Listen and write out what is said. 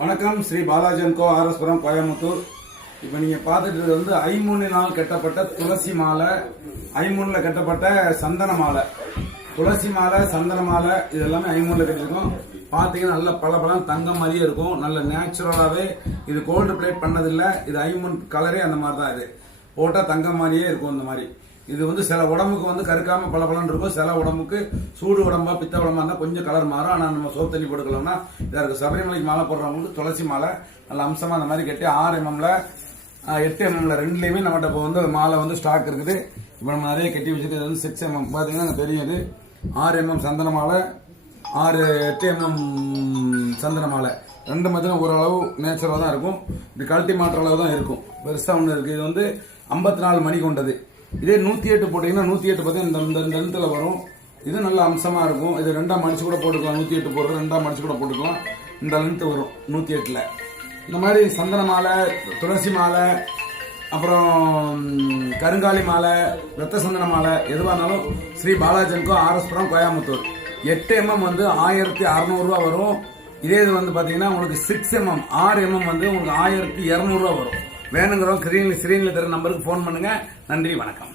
வணக்கம். ஸ்ரீ பாலாஜன்கோ ஆர்எஸ்புரம் கோயம்புத்தூர். இப்போ நீங்கள் பார்த்துட்டு வந்து ஐமுன்னினால் கட்டப்பட்ட துளசி மாலை, ஐமுன்னில் கட்டப்பட்ட சந்தன மாலை, துளசி மாலை, சந்தன மாலை, இது எல்லாமே ஐமுன்னில் கட்டிருக்கோம். பார்த்தீங்கன்னா நல்ல பல தங்கம் மாதிரியே இருக்கும். நல்ல நேச்சுரலாகவே இது கோல்டு பிளேட் பண்ணதில்லை. இது ஐமுன் கலரே அந்த மாதிரி தான். இது போட்டால் தங்கம் மாதிரியே இருக்கும். இந்த மாதிரி இது வந்து சில உடம்புக்கு வந்து கருக்காம பலன்னு இருக்கும். சில உடம்புக்கு சூடு உடம்பா பித்த உடம்பா இருந்தால் கொஞ்சம் கலர் மாறும். ஆனால் நம்ம சோப்பு தண்ணி போட்டுக்கலாம்னா இதாக இருக்கு. சபரிமலைக்கு மாலை போடுறவங்களுக்கு துளசி மாலை நல்ல அம்சமா அந்த மாதிரி கட்டி 6 mm 8 mm ரெண்டுலையுமே நம்மகிட்ட இப்போ வந்து மாலை வந்து ஸ்டாக் இருக்குது. இப்போ நம்ம நிறைய கட்டி வச்சுருக்கு. இது வந்து 6 mm பார்த்தீங்கன்னா தெரியும். இது 6 mm சந்தன மாலை, 8 mm சந்தன மாலை ரெண்டு மத்தியும் ஓரளவு நேச்சுரலாக தான் இருக்கும். இப்படி கழட்டி மாற்ற அளவு தான் இருக்கும். பெருசாக ஒன்று இருக்குது. இது வந்து 54 மணி கொண்டது. இதே 108 போட்டீங்கன்னா 108 பார்த்தீங்கன்னா இந்த இடத்துல வரும். இது நல்ல அம்சமா இருக்கும். இது 2ஆ மடிச்சு கூட போட்டுக்கலாம். 108 போடுறது 2ஆ மடிச்சு கூட போட்டுக்கலாம். இந்த லென்த் வரும் 108ல. இந்த மாதிரி சந்தன மாலை, துளசி மாலை, அப்புறம் கருங்காலி மாலை, ரத்த சந்தன மாலை எதுவாக இருந்தாலும் ஸ்ரீ பாலாஜன்கோ ஆர்எஸ்புரம் கோயம்புத்தூர். 8 mm வந்து 1600 ரூபா வரும். இதே இது வந்து பாத்தீங்கன்னா உங்களுக்கு 6 mm 6 mm வந்து உங்களுக்கு 1200 ரூபா வரும். வேணுங்கிறவங்க ஸ்கிரீன்ல தர நம்பருக்கு போன் பண்ணுங்க. நன்றி, வணக்கம்.